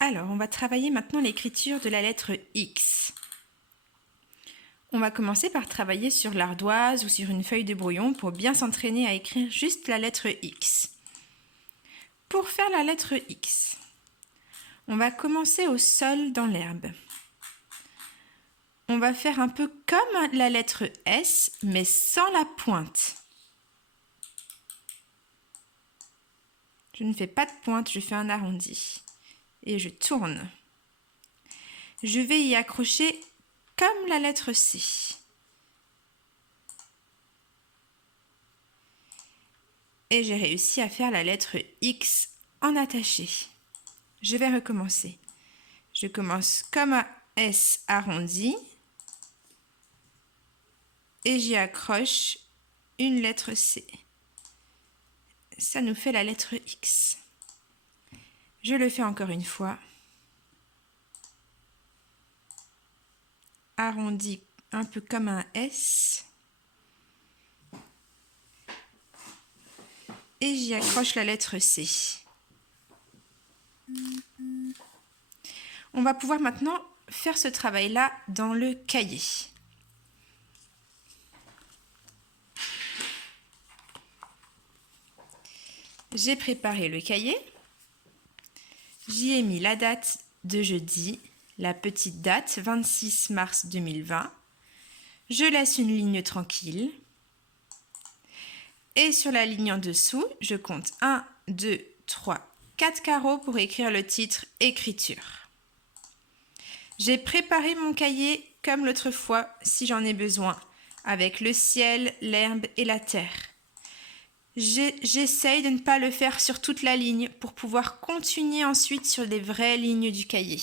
Alors, on va travailler maintenant l'écriture de la lettre X. On va commencer par travailler sur l'ardoise ou sur une feuille de brouillon pour bien s'entraîner à écrire juste la lettre X. Pour faire la lettre X, on va commencer au sol dans l'herbe. On va faire un peu comme la lettre S, mais sans la pointe. Je ne fais pas de pointe, je fais un arrondi. Et je tourne. Je vais y accrocher comme la lettre C. Et j'ai réussi à faire la lettre X en attaché. Je vais recommencer. Je commence comme un S arrondi et j'y accroche une lettre C. Ça nous fait la lettre X. Je le fais encore une fois. Arrondi un peu comme un S. Et j'y accroche la lettre C. On va pouvoir maintenant faire ce travail-là dans le cahier. J'ai préparé le cahier. J'y ai mis la date de jeudi, la petite date 26 mars 2020. Je laisse une ligne tranquille. Et sur la ligne en dessous, je compte 1, 2, 3, 4 carreaux pour écrire le titre « Écriture ». J'ai préparé mon cahier comme l'autre fois si j'en ai besoin, avec le ciel, l'herbe et la terre. J'essaye de ne pas le faire sur toute la ligne pour pouvoir continuer ensuite sur les vraies lignes du cahier.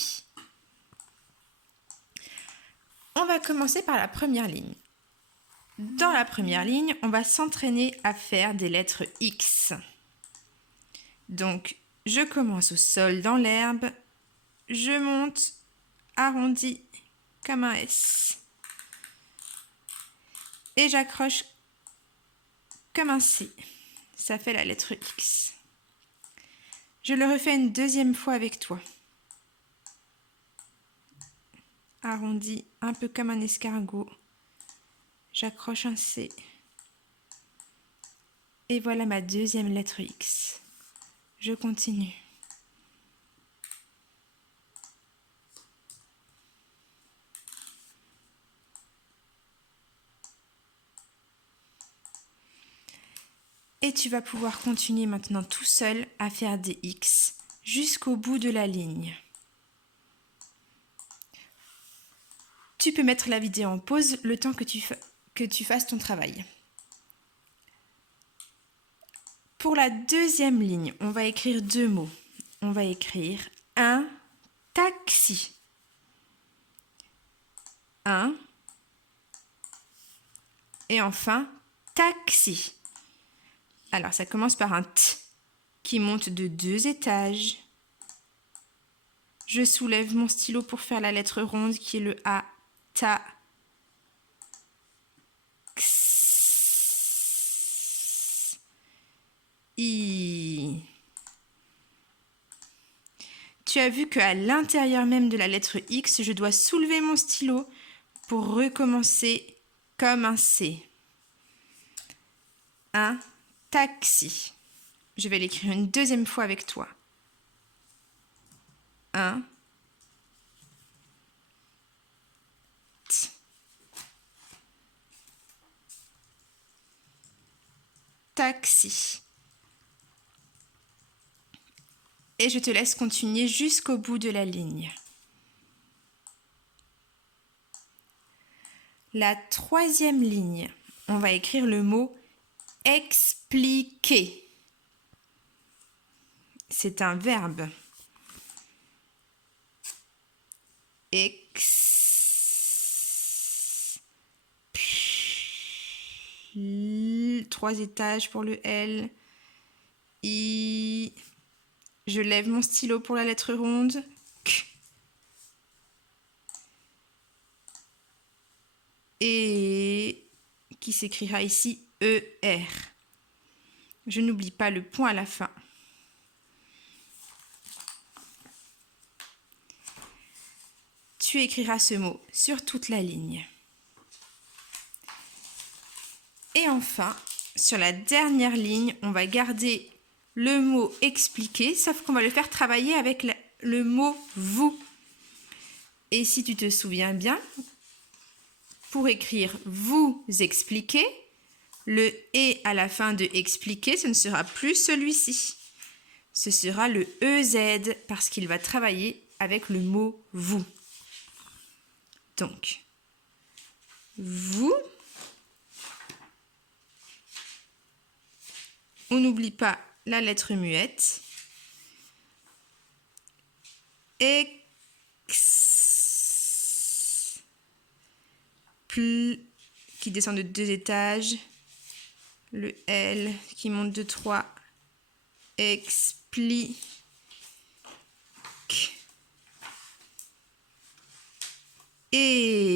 On va commencer par la première ligne. Dans la première ligne, on va s'entraîner à faire des lettres X. Donc, je commence au sol dans l'herbe, je monte arrondi comme un S et j'accroche comme un C. Ça fait la lettre X. Je le refais une deuxième fois avec toi. Arrondi un peu comme un escargot. J'accroche un C. Et voilà ma deuxième lettre X. Je continue. Et tu vas pouvoir continuer maintenant tout seul à faire des X jusqu'au bout de la ligne. Tu peux mettre la vidéo en pause le temps que tu fasses ton travail. Pour la deuxième ligne, on va écrire deux mots. On va écrire un taxi. Un. Et enfin, taxi. Alors, ça commence par un T qui monte de 2 étages. Je soulève mon stylo pour faire la lettre ronde qui est le A. Ta. X. I. Tu as vu qu'à l'intérieur même de la lettre X, je dois soulever mon stylo pour recommencer comme un C. Un taxi. Je vais l'écrire une deuxième fois avec toi. Un. T. Taxi. Et je te laisse continuer jusqu'au bout de la ligne. La troisième ligne, on va écrire le mot expliquer. C'est un verbe. Trois étages pour le L. I. Je lève mon stylo pour la lettre ronde. K. Et qui s'écrira ici ER. Je n'oublie pas le point à la fin. tu écriras ce mot sur toute la ligne. Et enfin, sur la dernière ligne, on va garder le mot expliquer, sauf qu'on va le faire travailler avec le mot vous. Et si tu te souviens bien, pour écrire vous expliquez, le et à la fin de expliquer, ce ne sera plus celui-ci. Ce sera le EZ parce qu'il va travailler avec le mot vous. Donc, vous. On n'oublie pas la lettre muette. Qui descend de 2 étages. Le L qui monte de 3. Explique. Et